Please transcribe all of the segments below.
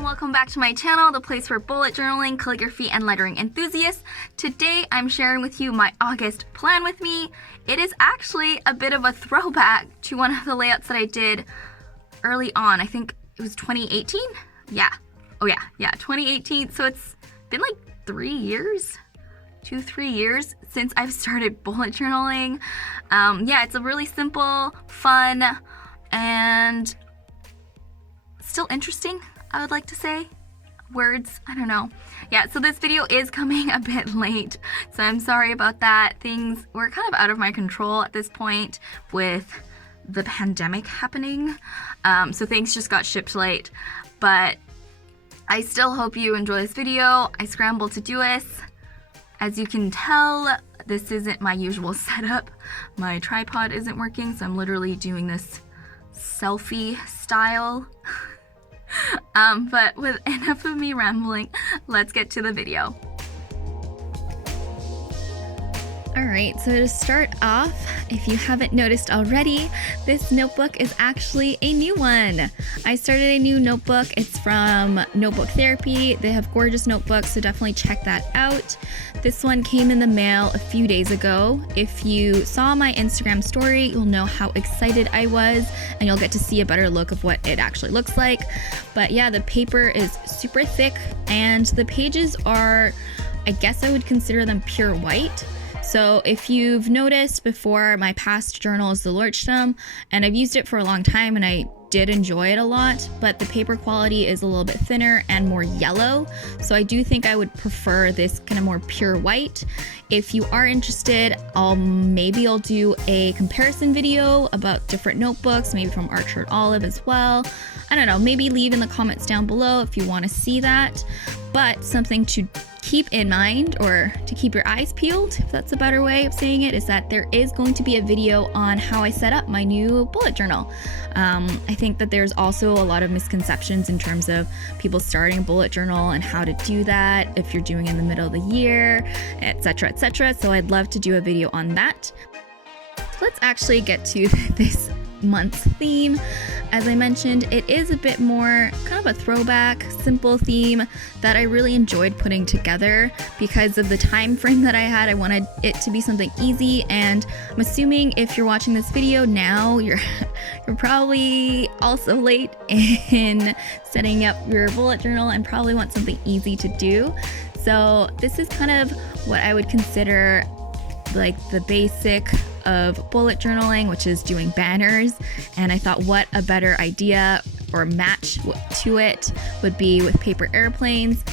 and welcome back to my channel, the place for bullet journaling, calligraphy, and lettering enthusiasts. Today I'm sharing with you my August plan with me. It is actually a bit of a throwback to one of the layouts that I did early on. I think it was 2018? Yeah. Oh yeah, 2018. So it's been like 3 years? 2-3 years since I've started bullet journaling. Yeah, it's a really simple, fun, and still interesting, I would like to say. Words, I don't know. Yeah, so this video is coming a bit late, so I'm sorry about that. Things were kind of out of my control at this point with the pandemic happening, so things just got shipped late. But I still hope you enjoy this video. I scrambled to do this. As you can tell, this isn't my usual setup. My tripod isn't working, so I'm literally doing this selfie style. But with enough of me rambling, let's get to the video. Alright, so to start off, if you haven't noticed already, this notebook is actually a new one. I started a new notebook. It's from Notebook Therapy. They have gorgeous notebooks, so definitely check that out. This one came in the mail a few days ago. If you saw my Instagram story, you'll know how excited I was, and you'll get to see a better look of what it actually looks like. But yeah, the paper is super thick, and the pages are, I guess I would consider them pure white. So if you've noticed before, my past journal is the Leuchtturm, and I've used it for a long time and I did enjoy it a lot, but the paper quality is a little bit thinner and more yellow. So I do think I would prefer this kind of more pure white. If you are interested, maybe I'll do a comparison video about different notebooks, maybe from Archer Olive as well. I don't know, maybe leave in the comments down below if you want to see that. But something to keep in mind, or to keep your eyes peeled, if that's a better way of saying it, is that there is going to be a video on how I set up my new bullet journal. I think that there's also a lot of misconceptions in terms of people starting a bullet journal and how to do that, if you're doing it in the middle of the year, etc, etc. So I'd love to do a video on that. So let's actually get to this month's theme. As I mentioned, it is a bit more kind of a throwback, simple theme that I really enjoyed putting together because of the time frame that I had. I wanted it to be something easy, and I'm assuming if you're watching this video now, you're probably also late in setting up your bullet journal and probably want something easy to do. So this is kind of what I would consider like the basic of bullet journaling, which is doing banners, and I thought what a better idea or match to it would be with paper airplanes.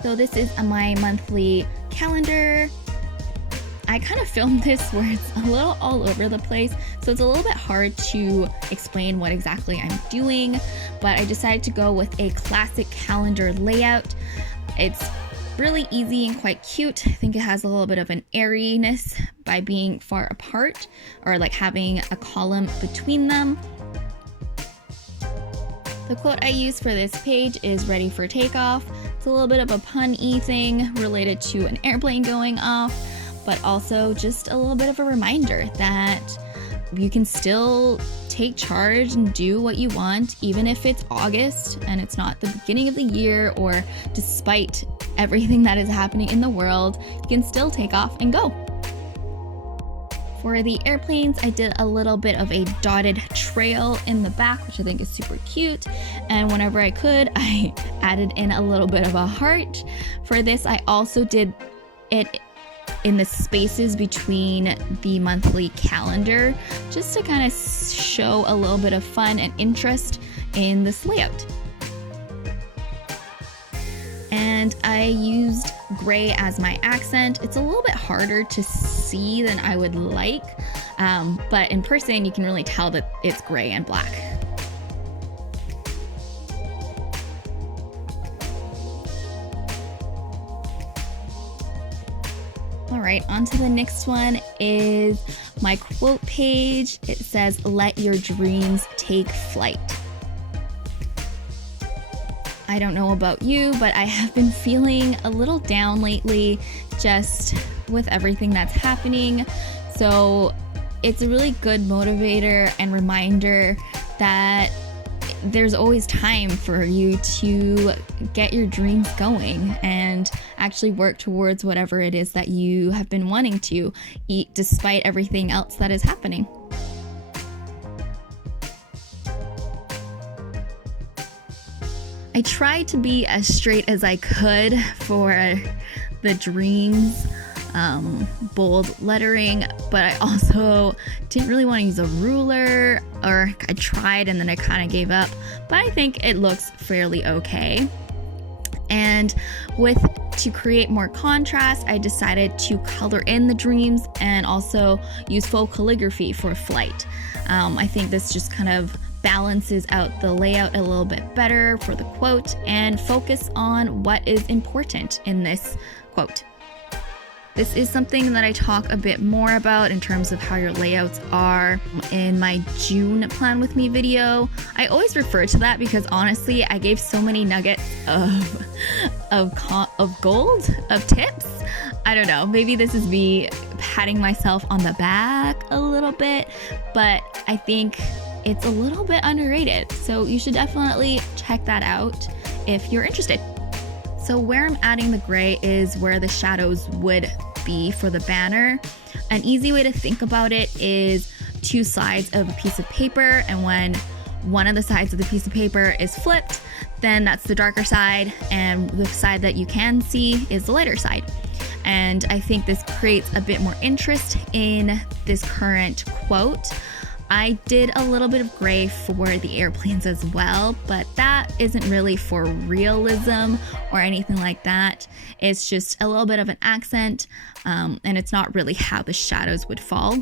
So this is my monthly calendar. I kind of filmed this where it's a little all over the place, so it's a little bit hard to explain what exactly I'm doing, but I decided to go with a classic calendar layout. It's really easy and quite cute. I think it has a little bit of an airiness by being far apart, or like having a column between them. The quote I use for this page is "ready for takeoff." It's a little bit of a pun-y thing related to an airplane going off, but also just a little bit of a reminder that you can still take charge and do what you want, even if it's August and it's not the beginning of the year, or despite everything that is happening in the world, you can still take off and go. For the airplanes, I did a little bit of a dotted trail in the back, which I think is super cute, and whenever I could, I added in a little bit of a heart. For this, I also did it in the spaces between the monthly calendar, just to kind of show a little bit of fun and interest in this layout. And I used gray as my accent. It's a little bit harder to see than I would like, but in person you can really tell that it's gray and black. Alright, on to the next one is my quote page. It says, "Let your dreams take flight." I don't know about you, but I have been feeling a little down lately just with everything that's happening. So it's a really good motivator and reminder that there's always time for you to get your dreams going and actually work towards whatever it is that you have been wanting to eat despite everything else that is happening. I tried to be as straight as I could for the dreams, bold lettering, but I also didn't really want to use a ruler, or I tried and then I kind of gave up, but I think it looks fairly okay. And to create more contrast, I decided to color in the dreams and also use faux calligraphy for flight. I think this just kind of balances out the layout a little bit better for the quote and focus on what is important in this quote. This is something that I talk a bit more about in terms of how your layouts are in my June Plan With Me video. I always refer to that because honestly, I gave so many nuggets of gold, of tips. I don't know, maybe this is me patting myself on the back a little bit, but I think it's a little bit underrated. So you should definitely check that out if you're interested. So where I'm adding the gray is where the shadows would be for the banner. An easy way to think about it is two sides of a piece of paper, and when one of the sides of the piece of paper is flipped, then that's the darker side, and the side that you can see is the lighter side. And I think this creates a bit more interest in this current quote. I did a little bit of gray for the airplanes as well, but that isn't really for realism or anything like that. It's just a little bit of an accent, and it's not really how the shadows would fall.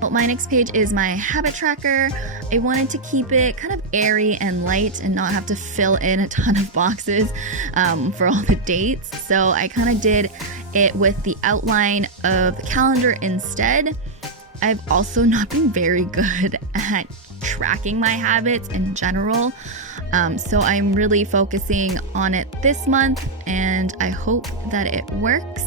Well, my next page is my habit tracker. I wanted to keep it kind of airy and light and not have to fill in a ton of boxes for all the dates. So I kind of did it with the outline of the calendar instead. I've also not been very good at tracking my habits in general, so I'm really focusing on it this month, and I hope that it works.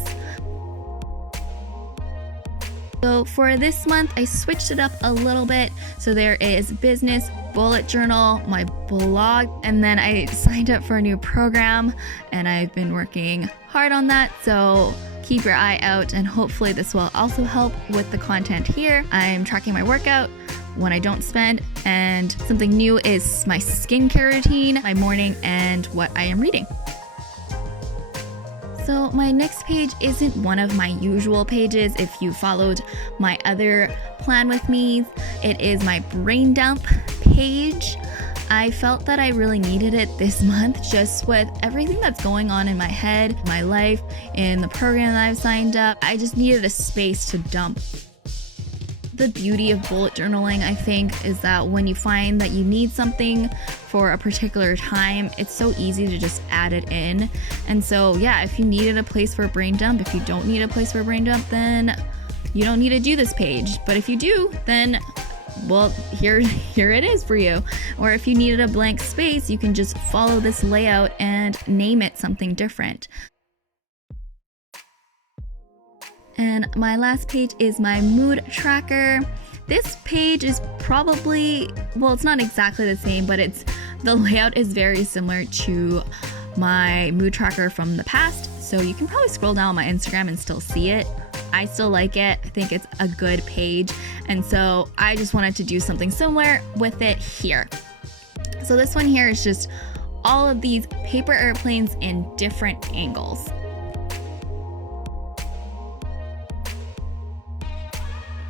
So for this month, I switched it up a little bit. So there is business, bullet journal, my blog, and then I signed up for a new program, and I've been working hard on that. So keep your eye out, and hopefully this will also help with the content here. I'm tracking my workout, when I don't spend, and something new is my skincare routine, my morning, and what I am reading. So my next page isn't one of my usual pages. If you followed my other Plan With Me, it is my brain dump page. I felt that I really needed it this month, just with everything that's going on in my head, my life, in the program that I've signed up. I just needed a space to dump. The beauty of bullet journaling, I think, is that when you find that you need something for a particular time, it's so easy to just add it in. And so, yeah, if you needed a place for a brain dump, if you don't need a place for a brain dump, then you don't need to do this page. But if you do, then well, here it is for you. Or if you needed a blank space, you can just follow this layout and name it something different. And my last page is my mood tracker. This page is probably, well, it's not exactly the same, but the layout is very similar to my mood tracker from the past. So you can probably scroll down on my Instagram and still see it. I still like it. I think it's a good page. And so I just wanted to do something similar with it here. So this one here is just all of these paper airplanes in different angles.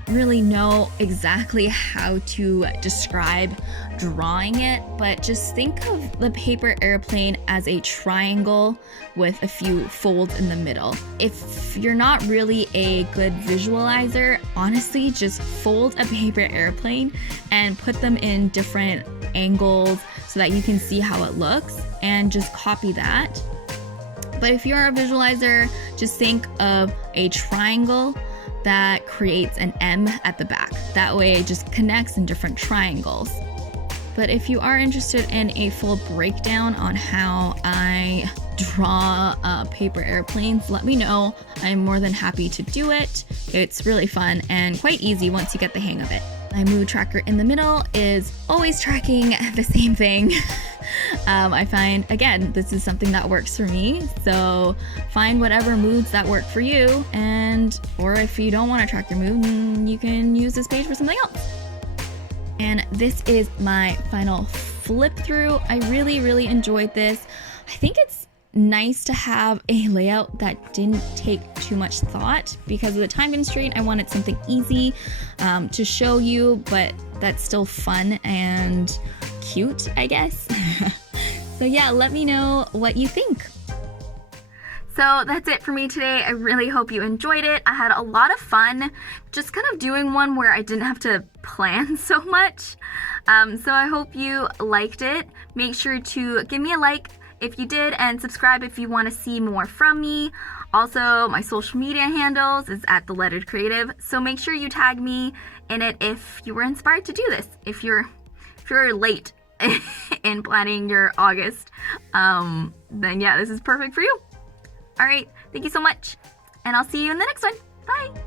Really know exactly how to describe drawing it, but just think of the paper airplane as a triangle with a few folds in the middle. If you're not really a good visualizer, honestly, just fold a paper airplane and put them in different angles so that you can see how it looks, and just copy that. But if you're a visualizer, just think of a triangle that creates an M at the back. That way it just connects in different triangles. But if you are interested in a full breakdown on how I draw paper airplanes, let me know. I'm more than happy to do it. It's really fun and quite easy once you get the hang of it. My mood tracker in the middle is always tracking the same thing. I find, again, this is something that works for me. So find whatever moods that work for you. Or if you don't want to track your mood, you can use this page for something else. And this is my final flip through. I really, really enjoyed this. I think it's nice to have a layout that didn't take too much thought because of the time constraint. I wanted something easy to show you, but that's still fun and cute, I guess. So yeah, let me know what you think. So that's it for me today. I really hope you enjoyed it. I had a lot of fun just kind of doing one where I didn't have to plan so much. So I hope you liked it. Make sure to give me a like if you did, and subscribe if you want to see more from me. Also, my social media handles is @theletteredcreative, so make sure you tag me in it if you were inspired to do this. If you're late in planning your August, then yeah, this is perfect for you. All right, thank you so much, and I'll see you in the next one. Bye.